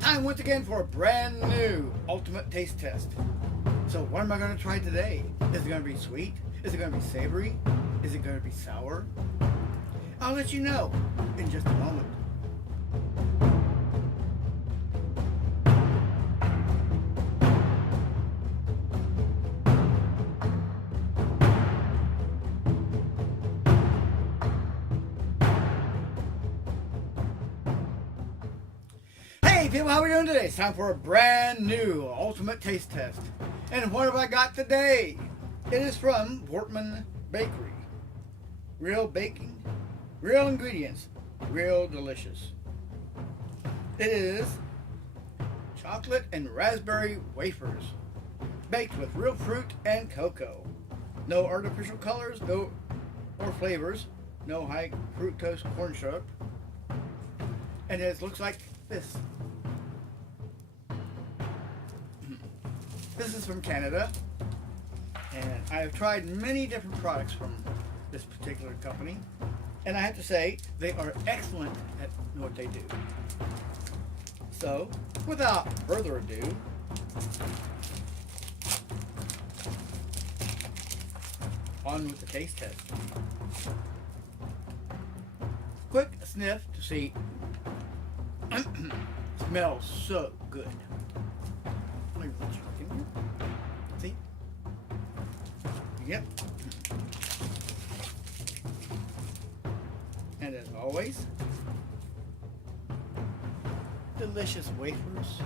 Time once again for a brand new ultimate taste test. So what am I going to try today? Is it going to be sweet? Is it going to be savory? Is it going to be sour? I'll let you know in just a moment. Hey people, how are we doing today? It's time for a brand new ultimate taste test. And what have I got today? It is from Voortman Bakery. Real baking, real ingredients, real delicious. It is chocolate and raspberry wafers, baked with real fruit and cocoa. No artificial colors, no or flavors, no high fructose corn syrup. And it looks like this. This is from Canada, and I have tried many different products from this particular company, and I have to say they are excellent at what they do. So, without further ado, on with the taste test. Quick sniff to see. Smells so good. Let me put you in here. See? Yep. And as always, delicious wafers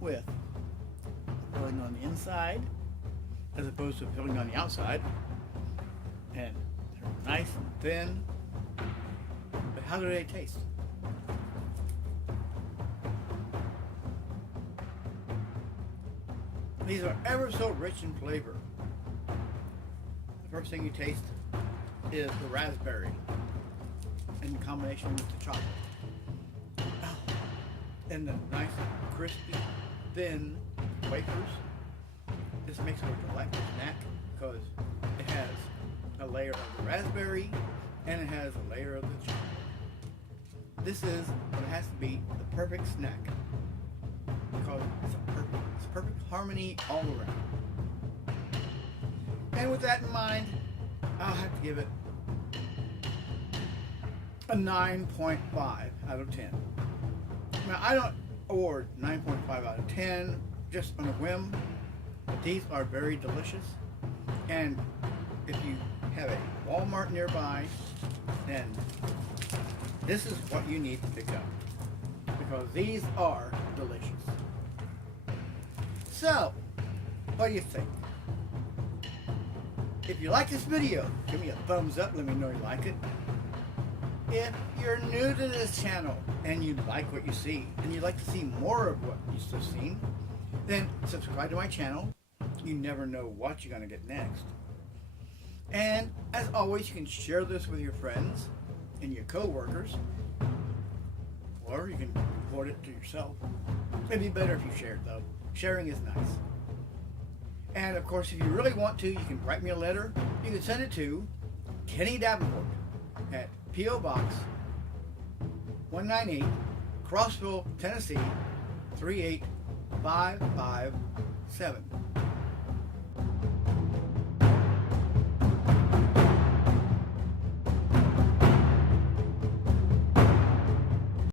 with filling on the inside as opposed to filling on the outside. And they're nice and thin. But how do they taste? These are ever so rich in flavor. The first thing you taste is the raspberry in combination with the chocolate. And the nice, crispy, thin wafers. This makes it a delightful snack because it has a layer of the raspberry and it has a layer of the chocolate. This is what it has to be, the perfect snack because it's perfect harmony all around. And with that in mind, I'll have to give it a 9.5 out of 10. Now, I don't award 9.5 out of 10 just on a whim, but these are very delicious. And if you have a Walmart nearby, then this is what you need to pick up because these are delicious. So, what do you think? If you like this video, give me a thumbs up, let me know you like it. If you're new to this channel and you like what you see, and you'd like to see more of what you've just seen, then subscribe to my channel. You never know what you're going to get next. And as always, you can share this with your friends and your co-workers, or you can record it to yourself. It'd be better if you shared though. Sharing is nice. And of course, if you really want to, you can write me a letter. You can send it to Kenny Davenport at P.O. Box 198, Crossville, Tennessee 38557.